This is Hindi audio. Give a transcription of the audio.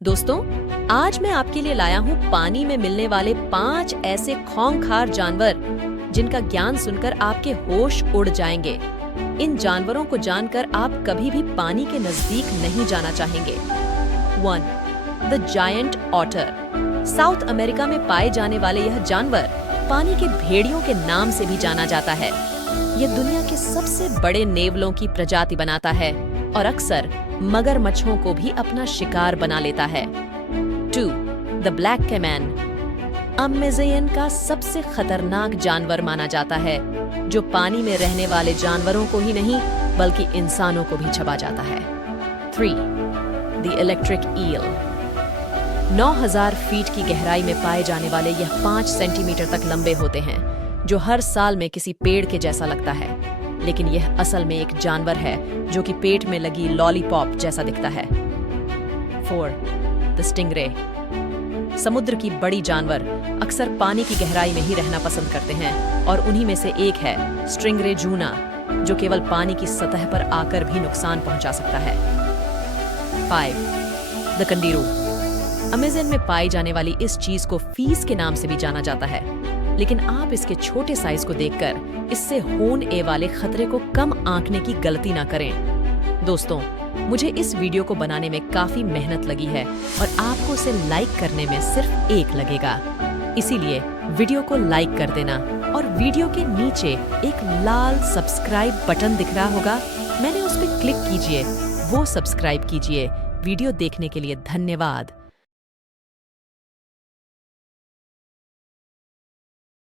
दोस्तों, आज मैं आपके लिए लाया हूँ पानी में मिलने वाले 5 ऐसे खूंखार जानवर जिनका ज्ञान सुनकर आपके होश उड़ जाएंगे। इन जानवरों को जानकर आप कभी भी पानी के नजदीक नहीं जाना चाहेंगे। 1. The giant otter. South America में पाए जाने वाले यह जानवर पानी के भेड़ियों के नाम से भी जाना जाता है। यह दुनिया के सबसे बड़े नेवलों की प्रजाति बनाता है और अक्सर मगरमच्छों को भी अपना शिकार बना लेता है। 2. The black caiman. अमेज़न का सबसे खतरनाक जानवर माना जाता है, जो पानी में रहने वाले जानवरों को ही नहीं बल्कि इंसानों को भी चबा जाता है। 3. The electric eel. 9000 फीट की गहराई में पाए जाने वाले यह 5 सेंटीमीटर तक लंबे होते हैं, जो हर साल में किसी पेड़ के जैसा लगता है, लेकिन यह असल में एक जानवर है जो कि पेट में लगी लॉलीपॉप जैसा दिखता है। 4. The stingray. समुद्र की बड़ी जानवर अक्सर पानी की गहराई में ही रहना पसंद करते हैं और उन्हीं में से एक है स्टिंगरे जूना, जो केवल पानी की सतह पर आकर भी नुकसान पहुंचा सकता है। 5. द कंडीरू। अमेज़न में पाई जाने वाली इस चीज को फीस के नाम से भी जाना जाता है, लेकिन आप इसके छोटे साइज को देखकर इससे होने वाले खतरे को कम आंकने की गलती ना करें। दोस्तों, मुझे इस वीडियो को बनाने में काफी मेहनत लगी है और आपको इसे लाइक करने में सिर्फ 1 लगेगा। इसीलिए वीडियो को लाइक कर देना और वीडियो के नीचे एक लाल सब्सक्राइब बटन दिख रहा होगा, मैंने उस पर क्लिक कीजिए, वो सब्सक्राइब कीजिए। वीडियो देखने के लिए धन्यवाद।